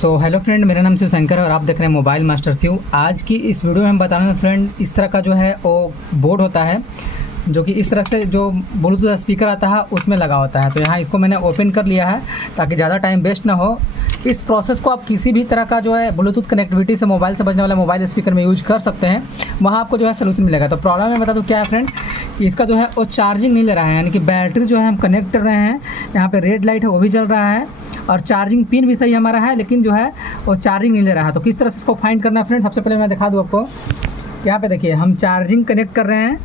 Hello friend, मेरा नाम शिव शंकर है और आप देख रहे हैं मोबाइल मास्टर शिव। आज की इस वीडियो में हम बताना फ्रेंड, इस तरह का जो है वो बोर्ड होता है जो कि इस तरह से जो ब्लूटूथ स्पीकर आता है उसमें लगा होता है। तो यहाँ इसको मैंने ओपन कर लिया है ताकि ज़्यादा टाइम वेस्ट ना हो। इस प्रोसेस को आप किसी भी तरह का जो है ब्लूटूथ कनेक्टिविटी से मोबाइल से बजने वाला मोबाइल स्पीकर में यूज कर सकते हैं, वहाँ आपको जो है सोल्यूशन मिलेगा। तो प्रॉब्लम मैं बता दूँ क्या है फ्रेंड, कि इसका जो है वो चार्जिंग नहीं ले रहा है, यानी कि बैटरी जो है हम कनेक्ट कर रहे हैं, यहाँ पे रेड लाइट है वो भी जल रहा है और चार्जिंग पिन भी सही हमारा है, लेकिन जो है वो चार्जिंग नहीं ले रहा है। तो किस तरह से इसको फाइंड करना है फ्रेंड, सबसे पहले मैं दिखा दूँ आपको। यहाँ पे देखिए हम चार्जिंग कनेक्ट कर रहे हैं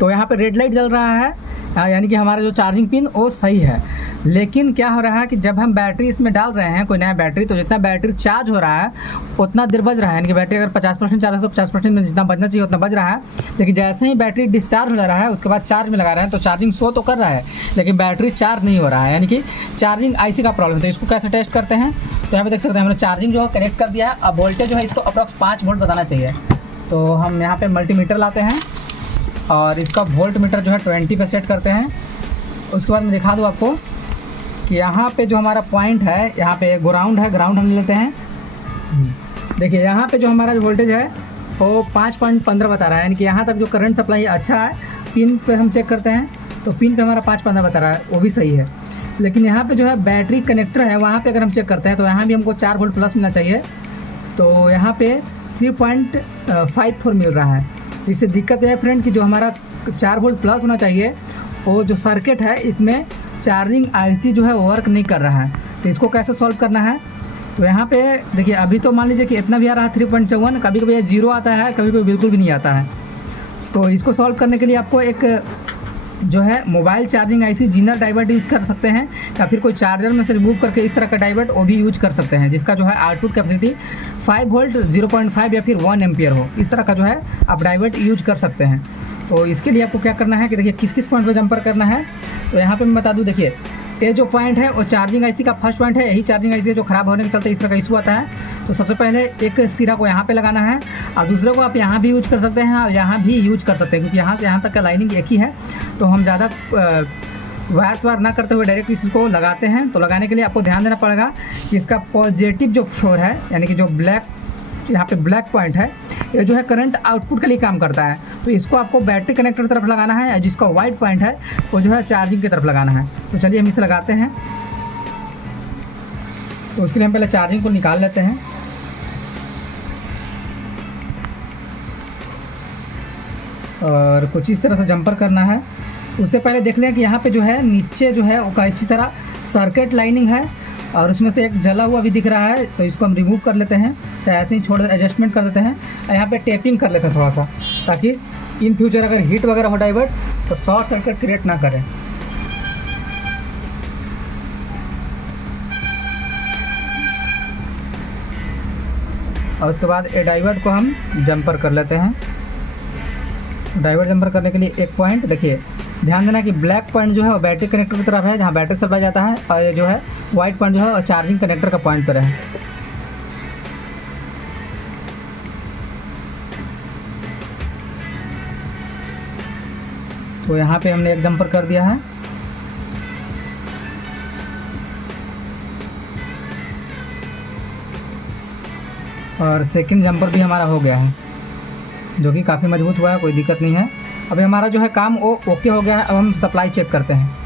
तो यहाँ पे रेड लाइट जल रहा है, यानी कि हमारा जो चार्जिंग पिन वो सही है। लेकिन क्या हो रहा है कि जब हम बैटरी इसमें डाल रहे हैं कोई नया बैटरी, तो जितना बैटरी चार्ज हो रहा है उतना देर बज रहा है, यानी कि बैटरी अगर 50% चार्ज है तो 50% में जितना बजना चाहिए उतना बज रहा है। लेकिन जैसे ही बैटरी डिस्चार्ज हो जा रहा है उसके बाद चार्ज में लगा रहे हैं तो चार्जिंग शो तो कर रहा है लेकिन बैटरी चार्ज नहीं हो रहा है, यानी कि चार्जिंग आईसी का प्रॉब्लम है। तो इसको कैसे टेस्ट करते हैं, तो यहाँ पे देख सकते हैं हमने चार्जिंग जो है कनेक्ट कर दिया है। अब वोल्टेज जो है इसको अप्रॉक्स 5 वोल्ट बताना चाहिए। तो हम यहाँ पे मल्टीमीटर लाते हैं और इसका वोल्ट मीटर जो है 20 पे सेट करते हैं। उसके बाद मैं दिखा दूँ आपको कि यहाँ पे जो हमारा पॉइंट है, यहाँ पे ग्राउंड है, ग्राउंड हम ले लेते हैं। देखिए यहाँ पे जो हमारा वोल्टेज है वो 5.15 बता रहा है, यानी कि यहाँ तक जो करंट सप्लाई अच्छा है। पिन पे हम चेक करते हैं तो पिन पे हमारा 5.15 बता रहा है, वो भी सही है। लेकिन यहाँ पे जो है बैटरी कनेक्टर है वहाँ पर अगर हम चेक करते हैं तो यहाँ भी हमको 4 वोल्ट प्लस मिलना चाहिए। तो यहाँ पे 3.54 मिल रहा है। इससे दिक्कत है फ्रेंड कि जो हमारा 4 वोल्ट प्लस होना चाहिए वो जो सर्किट है इसमें चार्जिंग आईसी जो है वर्क नहीं कर रहा है। तो इसको कैसे सॉल्व करना है, तो यहाँ पे देखिए अभी तो मान लीजिए कि इतना भी आ रहा है 3.54, कभी कभी 0 आता है, कभी कभी बिल्कुल भी नहीं आता है। तो इसको सॉल्व करने के लिए आपको एक जो है mobile charging IC Zener divert use कर सकते हैं, या फिर कोई चार्जर में से रिमूव करके इस तरह का डाइवर्ट वो भी यूज कर सकते हैं, जिसका जो है आउटपुट कैपेसिटी 5 वोल्ट 0.5 या फिर 1 एम्पियर हो। इस तरह का जो है आप डाइवर्ट यूज कर सकते हैं। तो इसके लिए आपको क्या करना है कि देखिए किस किस पॉइंट पर जंपर करना है। तो यहाँ पे मैं बता दूँ, देखिए ये जो पॉइंट है वो चार्जिंग आईसी का फर्स्ट पॉइंट है। यही चार्जिंग आईसी जो ख़राब होने के चलते इस तरह का इशू आता है। तो सबसे पहले एक सिरा को यहाँ पे लगाना है और दूसरे को आप यहाँ भी यूज कर सकते हैं और यहाँ भी यूज कर सकते हैं, क्योंकि यहाँ से यहाँ तक का लाइनिंग एक ही है। तो हम ज़्यादा वायर त्वार ना करते हुए डायरेक्ट इसको लगाते हैं। तो लगाने के लिए आपको ध्यान देना पड़ेगा कि इसका पॉजिटिव जो छोर है, यानी कि जो ब्लैक यहाँ पे ब्लैक पॉइंट है, ये जो है करंट आउटपुट के लिए काम करता है। तो इसको आपको बैटरी कनेक्टर की तरफ लगाना है, जिसका वाइट पॉइंट है वो जो है चार्जिंग की तरफ लगाना है। तो चलिए हम इसे लगाते हैं। तो उसके लिए हम पहले चार्जिंग को निकाल लेते हैं। और कुछ इस तरह से जंपर करना है। उससे पहले देख लें कि यहाँ पे जो है नीचे जो है वो काफ़ी सारा सर्किट लाइनिंग है और उसमें से एक जला हुआ भी दिख रहा है। तो इसको हम रिमूव कर लेते हैं, तो ऐसे ही छोड़ एडजस्टमेंट कर देते हैं। और यहाँ पे टेपिंग कर लेते हैं थोड़ा सा, ताकि इन फ्यूचर अगर हीट वगैरह हो डाइवर्ट तो शॉर्ट सर्किट क्रिएट ना करें। और उसके बाद ये डाइवर्ट को हम जंपर कर लेते हैं। डाइवर्ट जंपर करने के लिए एक पॉइंट देखिए, ध्यान देना कि ब्लैक पॉइंट जो है वो बैटरी कनेक्टर की तरफ है, जहाँ बैटरी सप्लाई जाता है, और ये जो है वाइट पॉइंट जो है वो चार्जिंग कनेक्टर का पॉइंट पर है। तो यहाँ पे हमने एक जंपर कर दिया है। और सेकंड जंपर भी हमारा हो गया है, जो कि काफ़ी मजबूत हुआ है, कोई दिक्कत नहीं है। अभी हमारा जो है काम वो ओके हो गया है। अब हम सप्लाई चेक करते हैं।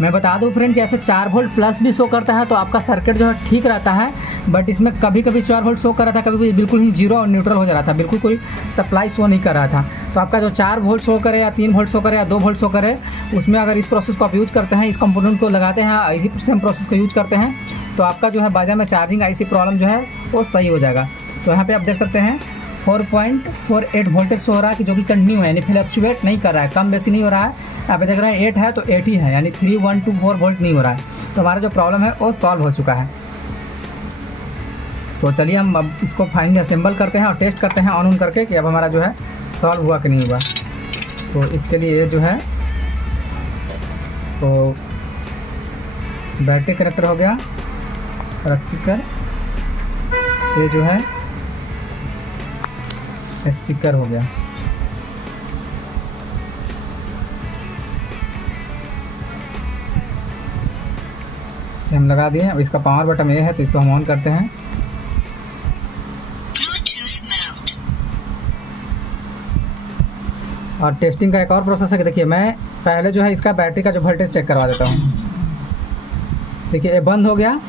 मैं बता दूं फ्रेंड कि ऐसे 4 वोल्ट प्लस भी शो करता है तो आपका सर्किट जो है ठीक रहता है, बट इसमें कभी कभी 4 वोल्ट शो कर रहा था, कभी कभी बिल्कुल ही 0 और न्यूट्रल हो जा रहा था, बिल्कुल कोई सप्लाई शो नहीं कर रहा था। तो आपका जो 4 वोल्ट शो करे या 3 वोल्ट शो करे या 2 वोल्ट शो करे, उसमें अगर इस प्रोसेस को आप यूज करते हैं, इस कंपोनेंट को लगाते हैं, इसी सेम प्रोसेस को यूज करते हैं, तो आपका जो है बाजा में चार्जिंग आईसी प्रॉब्लम जो है वो सही हो जाएगा। तो यहाँ पर आप देख सकते हैं 4.48 वोल्टेज हो रहा है, कि जो कि कंटिन्यू है, यानी फ्लक्चुएट नहीं कर रहा है, कम बेसी नहीं हो रहा है। यहाँ पे देख रहे हैं 8 है तो 8 ही है, यानी 3124 वोल्ट नहीं हो रहा है। तो हमारा जो प्रॉब्लम है वो सॉल्व हो चुका है। तो चलिए हम अब इसको फाइनली असेंबल करते हैं और टेस्ट करते हैं ऑन करके कि अब हमारा जो है सॉल्व हुआ कि नहीं हुआ। तो इसके लिए जो है तो बैटरी कनेक्टर हो गया और स्पीकर, ये जो है स्पीकर हो गया। हम लगा दिए। अब इसका पावर बटन ये है तो इसको हम ऑन करते हैं। और टेस्टिंग का एक और प्रोसेस है कि देखिए मैं पहले जो है इसका बैटरी का जो वोल्टेज चेक करवा देता हूँ। देखिए ये बंद हो गया,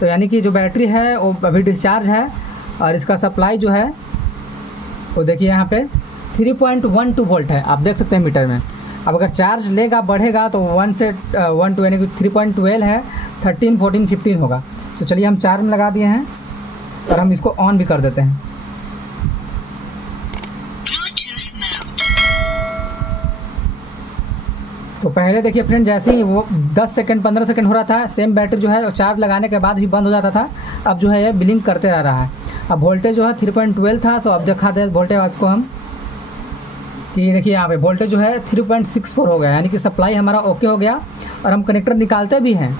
तो यानी कि जो बैटरी है वो अभी डिस्चार्ज है और इसका सप्लाई जो है वो देखिए यहाँ पे 3.12 वोल्ट है, आप देख सकते हैं मीटर में। अब अगर चार्ज लेगा बढ़ेगा तो 1 से 1 टू यानी कि 3.12 है, 13, 14, 15 होगा। तो चलिए हम चार्ज में लगा दिए हैं और हम इसको ऑन भी कर देते हैं। तो पहले देखिए फ्रेंड, जैसे ही वो 10 सेकंड 15 सेकंड हो रहा था, सेम बैटरी जो है और चार्ज लगाने के बाद भी बंद हो जाता था। अब जो है ये ब्लिंक करते रह रहा है। अब वोल्टेज जो है 3.12 था, तो अब दिखाते हैं वोल्टेज आपको हम कि देखिए यहाँ पे वोल्टेज जो है 3.64 हो गया, यानी कि सप्लाई हमारा ओके हो गया। और हम कनेक्टर निकालते भी हैं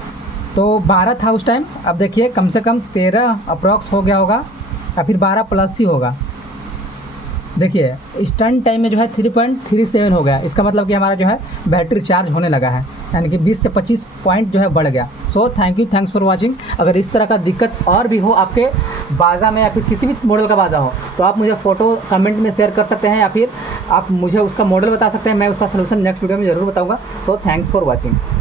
तो 12 था उस टाइम, अब देखिए कम से कम 13 अप्रॉक्स हो गया होगा या फिर 12 प्लस ही होगा। देखिए स्टन टाइम में जो है 3.37 हो गया। इसका मतलब कि हमारा जो है बैटरी चार्ज होने लगा है, यानी कि 20 से 25 पॉइंट जो है बढ़ गया। So thanks for watching. अगर इस तरह का दिक्कत और भी हो आपके बाजा में या फिर किसी भी मॉडल का बाजा हो तो आप मुझे फ़ोटो कमेंट में शेयर कर सकते हैं या फिर आप मुझे उसका मॉडल बता सकते हैं, मैं उसका सलूशन नेक्स्ट वीडियो में ज़रूर बताऊँगा। So thanks for watching.